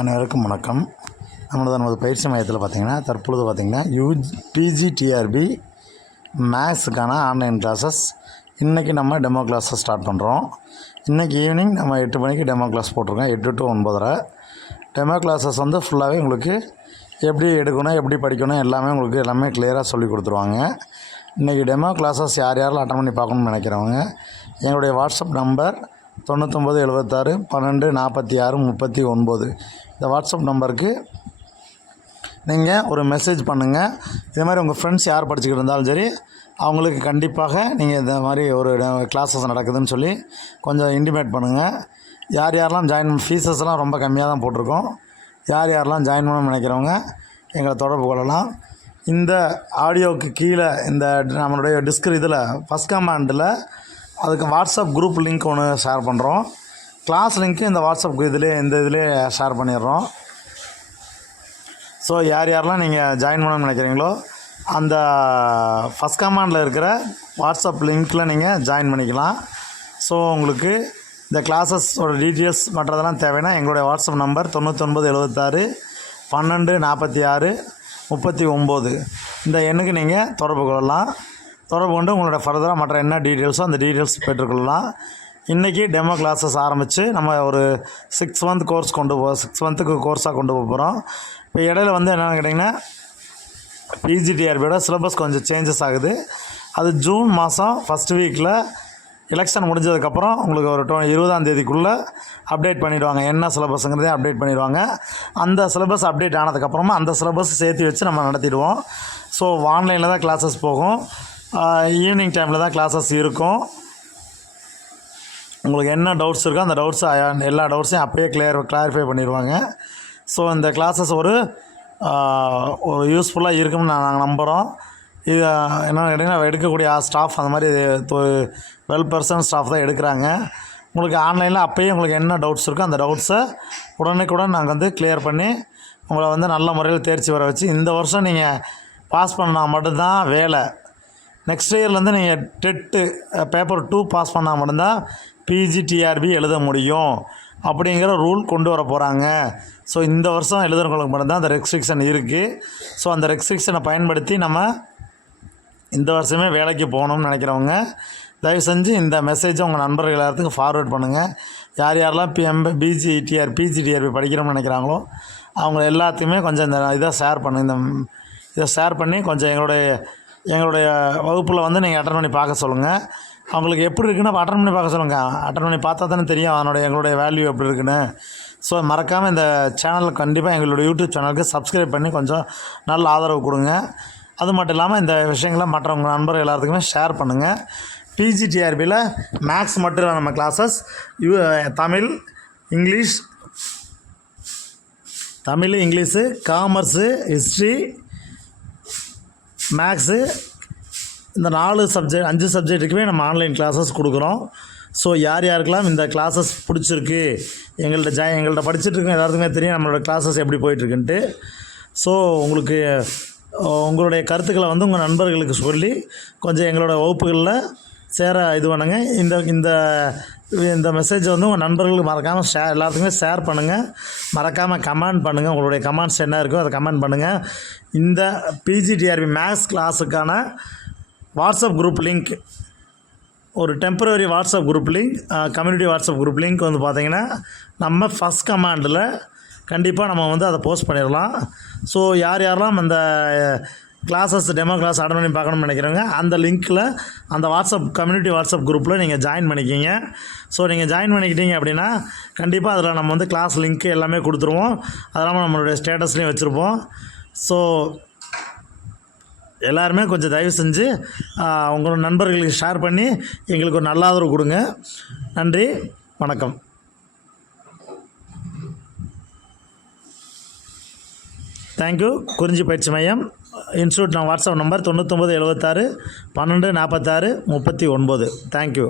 அனைவருக்கும் வணக்கம். நமது பயிற்சி மையத்தில் பார்த்திங்கன்னா தற்பொழுது பார்த்திங்கன்னா பிஜிடிஆர்பி மேக்ஸுக்கான ஆன்லைன் கிளாஸஸ் இன்றைக்கி நம்ம டெமோ கிளாஸஸ் ஸ்டார்ட் பண்ணுறோம். இன்றைக்கி ஈவினிங் நம்ம 8 மணிக்கு டெமோ கிளாஸ் போட்டிருக்கோம். 8 to 9:30 டெமோ கிளாஸஸ் ஃபுல்லாகவே உங்களுக்கு எப்படி எடுக்கணும், எப்படி படிக்கணும் எல்லாமே கிளியராக சொல்லி கொடுத்துருவாங்க. இன்றைக்கி டெமோ கிளாஸஸ் யாரெல்லாம் அட்டன் பண்ணி பார்க்கணும்னு நினைக்கிறவங்க எங்களுடைய வாட்ஸ்அப் நம்பர் 9976 12 46 39 இந்த வாட்ஸ்அப் நம்பருக்கு நீங்கள் ஒரு மெசேஜ் பண்ணுங்கள். இதே மாதிரி உங்கள் ஃப்ரெண்ட்ஸ் யார் படிச்சுக்கிட்டு இருந்தாலும் சரி அவங்களுக்கு கண்டிப்பாக நீங்கள் இந்த மாதிரி ஒரு கிளாஸஸ் நடக்குதுன்னு சொல்லி கொஞ்சம் இன்டிமேட் பண்ணுங்கள். யாரெல்லாம் ஃபீஸஸ்லாம் ரொம்ப கம்மியாக தான் போட்டிருக்கோம். யாரெல்லாம் ஜாயின் பண்ணணும்னு நினைக்கிறவங்க எங்களை தொடர்பு கொள்ளலாம். இந்த ஆடியோவுக்கு கீழே இந்த நம்மளுடைய இதில் ஃபஸ்ட் கமாண்டில் அதுக்கு வாட்ஸ்அப் குரூப் லிங்க் ஒன்று ஷேர் பண்ணுறோம். கிளாஸ் லிங்க்கு இந்த வாட்ஸ்அப் இதிலே ஷேர் பண்ணிடுறோம். ஸோ யாரெல்லாம் நீங்கள் ஜாயின் பண்ணணும்னு நினைக்கிறீங்களோ அந்த ஃபஸ்ட் கமாண்டில் இருக்கிற வாட்ஸ்அப் லிங்க்கில் நீங்கள் ஜாயின் பண்ணிக்கலாம். ஸோ உங்களுக்கு இந்த கிளாஸஸோட டீட்டெயில்ஸ் மற்றதெல்லாம் தேவைன்னா எங்களுடைய வாட்ஸ்அப் நம்பர் 9976 12 46 39 இந்த எண்ணுக்கு நீங்கள் தொடர்பு கொள்ளலாம். தொடர்பு கொண்டு உங்களோட ஃபர்தராக மற்ற என்ன டீட்டெயில்ஸோ அந்த டீட்டெயில்ஸ் பெற்றுக்கொள்ளலாம். இன்றைக்கி டெமோ கிளாஸஸ் ஆரம்பித்து நம்ம ஒரு 6 month கோர்ஸ் 6 monthக்கு கோர்ஸாக கொண்டு போகிறோம். இப்போ இடையில என்னென்னு கேட்டிங்கன்னா பிஜிடிஆர்பியோட சிலபஸ் கொஞ்சம் சேஞ்சஸ் ஆகுது. அது ஜூன் மாதம் ஃபஸ்ட் வீக்கில் எலெக்ஷன் முடிஞ்சதுக்கப்புறம் உங்களுக்கு ஒரு 20ஆம் தேதிக்குள்ளே அப்டேட் பண்ணிவிடுவாங்க. என்ன சிலபஸுங்கிறதே அப்டேட் பண்ணிடுவாங்க. அந்த சிலபஸ் அப்டேட் ஆனதுக்கப்புறமா அந்த சிலபஸ் சேர்த்து வச்சு நம்ம நடத்திடுவோம். ஸோ ஆன்லைனில் தான் கிளாஸஸ் போகும். ஈவினிங் டைமில் தான் கிளாஸஸ் இருக்கும். உங்களுக்கு என்ன டவுட்ஸ் இருக்கோ அந்த எல்லா டவுட்ஸையும் அப்போயே கிளாரிஃபை பண்ணிடுவாங்க. ஸோ இந்த கிளாஸஸ் ஒரு யூஸ்ஃபுல்லாக இருக்குன்னு நாங்கள் நம்புகிறோம். இது என்னென்னு கேட்டிங்கன்னா எடுக்கக்கூடிய ஸ்டாஃப் அந்த மாதிரி ஒரு 12% ஸ்டாஃப் தான் எடுக்கிறாங்க. உங்களுக்கு ஆன்லைனில் அப்போயே உங்களுக்கு என்ன டவுட்ஸ் இருக்கோ அந்த டவுட்ஸை உடனுக்குடன் நாங்கள் கிளியர் பண்ணி உங்களை நல்ல முறையில் தேர்ச்சி வர வச்சு இந்த வருஷம் நீங்கள் பாஸ் பண்ணால் மட்டும்தான் வேலை. நெக்ஸ்ட் இயர்லேருந்து நீங்கள் டெட்டு பேப்பர் 2 பாஸ் பண்ணால் மட்டும்தான் பிஜிடிஆர்பி எழுத முடியும் அப்படிங்கிற ரூல் கொண்டு வர போகிறாங்க. ஸோ இந்த வருஷம் எழுதுறவங்களுக்கு மட்டும்தான் அந்த ரெஸ்ட்ரிக்ஷன் இருக்குது. ஸோ அந்த ரெஸ்ட்ரிக்ஷனை பயன்படுத்தி நம்ம இந்த வருஷமே வேலைக்கு போகணும்னு நினைக்கிறவங்க தயவு செஞ்சு இந்த மெசேஜை உங்கள் நண்பர்கள் எல்லாத்துக்கும் ஃபார்வேர்ட் பண்ணுங்கள். யாரெல்லாம் பிஜிடிஆர்பி படிக்கணும்னு நினைக்கிறாங்களோ அவங்க எல்லாத்தையுமே கொஞ்சம் இந்த இதை ஷேர் பண்ணுங்கள். இதை ஷேர் பண்ணி கொஞ்சம் எங்களுடைய வகுப்பில் நீங்கள் அட்டன் பண்ணி பார்க்க சொல்லுங்கள். அவங்களுக்கு எப்படி இருக்குன்னு அட்டன் பண்ணி பார்க்க சொல்லுங்கள். அட்டன் பண்ணி பார்த்தா தானே தெரியும் எங்களுடைய வேல்யூ எப்படி இருக்குன்னு. ஸோ மறக்காமல் இந்த சேனலுக்கு கண்டிப்பாக எங்களுடைய யூடியூப் சேனலுக்கு சப்ஸ்கிரைப் பண்ணி கொஞ்சம் நல்ல ஆதரவு கொடுங்க. அது மட்டும் இல்லாமல் இந்த விஷயங்களை மற்றவங்க நண்பர்கள் எல்லாத்துக்குமே ஷேர் பண்ணுங்கள். பிஜிடிஆர்பியில் மேக்ஸ் மட்டும் இல்லை நம்ம classes Tamil English commerce history maths இந்த 5 சப்ஜெக்ட்டுக்குமே நம்ம ஆன்லைன் கிளாஸஸ் கொடுக்குறோம். ஸோ யாருக்கெல்லாம் இந்த கிளாஸஸ் பிடிச்சிருக்கு எங்கள்கிட்ட படிச்சுட்ருக்கோம் எல்லாத்துக்குமே தெரியும் நம்மளோட கிளாஸஸ் எப்படி போயிட்டுருக்குன்ட்டு. ஸோ உங்களுக்கு உங்களுடைய கருத்துக்களை உங்கள் நண்பர்களுக்கு சொல்லி கொஞ்சம் எங்களோட வகுப்புகளில் சேர இது பண்ணுங்க. இந்த மெசேஜ் உங்கள் நண்பர்களுக்கு மறக்காமல் எல்லாத்துக்குமே ஷேர் பண்ணுங்கள். மறக்காமல் கமெண்ட் பண்ணுங்கள். உங்களுடைய கமெண்ட்ஸ் என்ன இருக்கோ அதை கமெண்ட் பண்ணுங்கள். இந்த பிஜிடிஆர்பி மேக்ஸ் கிளாஸுக்கான வாட்ஸ்அப் குரூப் லிங்க் ஒரு temporary WhatsApp group link community WhatsApp group link பார்த்திங்கன்னா நம்ம ஃபஸ்ட் கமாண்டில் கண்டிப்பாக நம்ம அதை போஸ்ட் பண்ணிடலாம். ஸோ யாரெல்லாம் அந்த கிளாஸஸ் டெமோ கிளாஸ் அட்டன் பண்ணி பார்க்கணும்னு நினைக்கிறவங்க அந்த லிங்க்கில் அந்த கம்யூனிட்டி வாட்ஸ்அப் குரூப்பில் நீங்கள் ஜாயின் பண்ணிக்கிங்க. ஸோ நீங்கள் ஜாயின் பண்ணிக்கிட்டீங்க அப்படின்னா கண்டிப்பாக அதில் நம்ம கிளாஸ் லிங்க்கு எல்லாமே கொடுத்துருவோம். அதெல்லாம் நம்மளுடைய ஸ்டேட்டஸ்லேயும் வச்சுருப்போம். ஸோ எல்லாருமே கொஞ்சம் தயவு செஞ்சு உங்களோட நண்பர்களுக்கு ஷேர் பண்ணி எங்களுக்கு ஒரு நல்ல ஆதரவு கொடுங்க. நன்றி, வணக்கம். தேங்க்யூ. குறிஞ்சி பயிற்சி மையம் இன்ஸ்டியூட் வாட்ஸ்அப் நம்பர் 9976 12 46 39. தேங்க்யூ.